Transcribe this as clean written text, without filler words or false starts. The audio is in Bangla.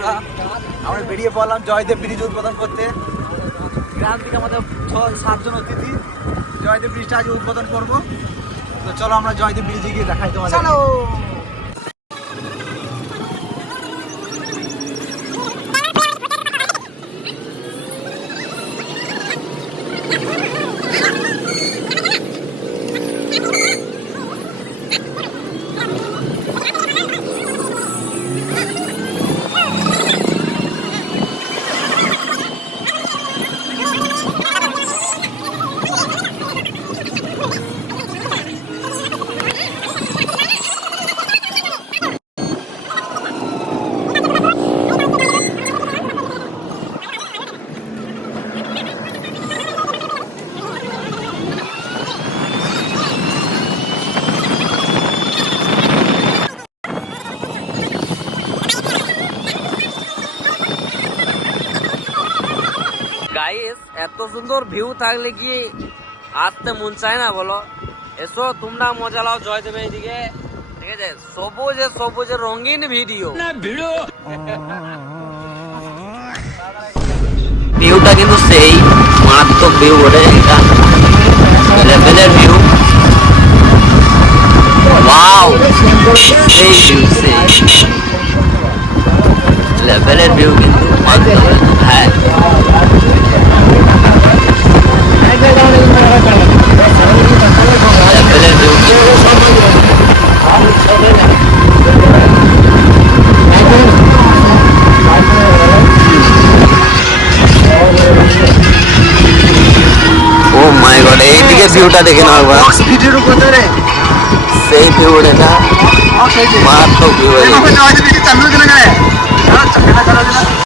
বন্ধুরা, আমরা বেরিয়ে পড়লাম জয়দেব ব্রিজ উদ্বোধন করতে। গ্রাম থেকে আমাদের 6-7 জন অতিথি জয়দেব ব্রিজটা আজ উদ্বোধন করবো। তো চলো আমরা জয়দেব ব্রিজে গিয়ে দেখাই তোমাদের। চলো। গাইস, এত সুন্দর ভিউ থাকলে কি আসতে মন চায় না বলো? এসো তোমরা মজা লাও জয়দেবের দিকে, ঠিক আছে? সবুজে সবুজে রঙিন ভিডিও। ভিউটা কিন্তু সেই মারাত্মক ভিউ ওঠে, এটা লেভেলের ভিউ। ওয়াও, সেই ভিউ, সেই লেভেলের ভিউ কিন্তু হ্যাঁ। ও মাই গড, এইদিকে ভিউটা দেখে নাও একবার। সেই ভিউ এটা মারাত্মক ভিউ।